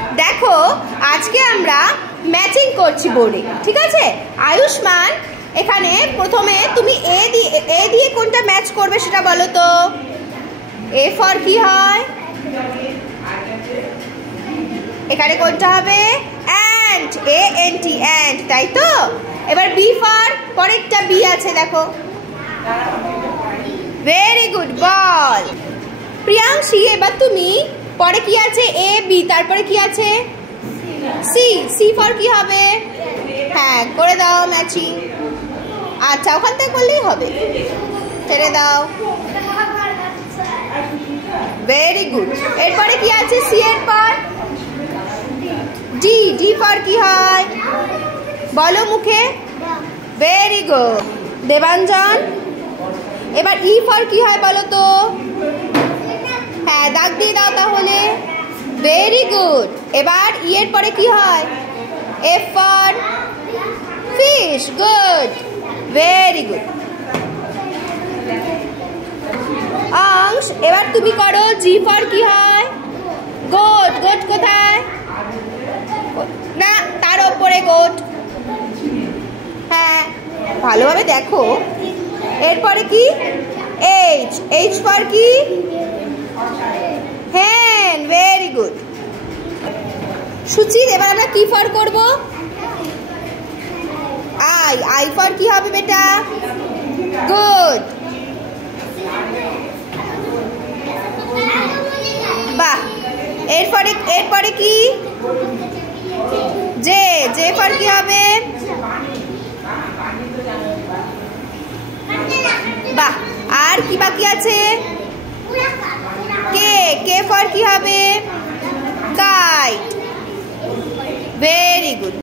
দেখো আজকে আমরা ম্যাচিং করছি বোর্ডে, ঠিক আছে? আয়ুষ্মান এখানে প্রথমে তুমি এ দিয়ে কোনটা ম্যাচ করবে সেটা বলো তো। এ ফর কি হয়? এখানে কোনটা হবে? অ্যান্ড, ANT, অ্যান্ড, তাই তো? এবার বি ফর, পরেরটা বি আছে দেখো। ভেরি গুড, বল। প্রিয়াংশী এবার তুমি পরে কি আছে? এ বি, তারপরে কি আছে? সি। সি ফর কি হবে? হ্যাঁ, করে দাও ম্যাচিং। আচ্ছা, ওখান থেকে করলেই হবে, ছেড়ে দাও। Very good. এরপরে কি আছে? সি এর পর ডি। ডি ফর কি হয় বলো মুখে? Very good Debanjan. এবার ই ফর কি হয় বলো তো? হ্যাঁ, দাগ দিয়ে দাও তাহলে। Very good. এবার ই এর পরে কি হয়? F for fish. Good, very good. অংশ এবার তুমি করো। জি ফর কি হয়? গোট। গোট কোথায়? না, তার ওপরে গোট। হ্যাঁ, ভালোভাবে দেখো। এরপরে কি? এইচ। এইচ ফর কি? হ্যান। Very good. সুচির এবার আমরা কি ফর করব? আই। আই ফর কি হবে বেটা? গুড, বাহ। এরপরে কি? জে। জে ফর কি হবে? বাহ। আর কি বাকি আছে? কে। কে ফর কি হবে? কাইট। Very good.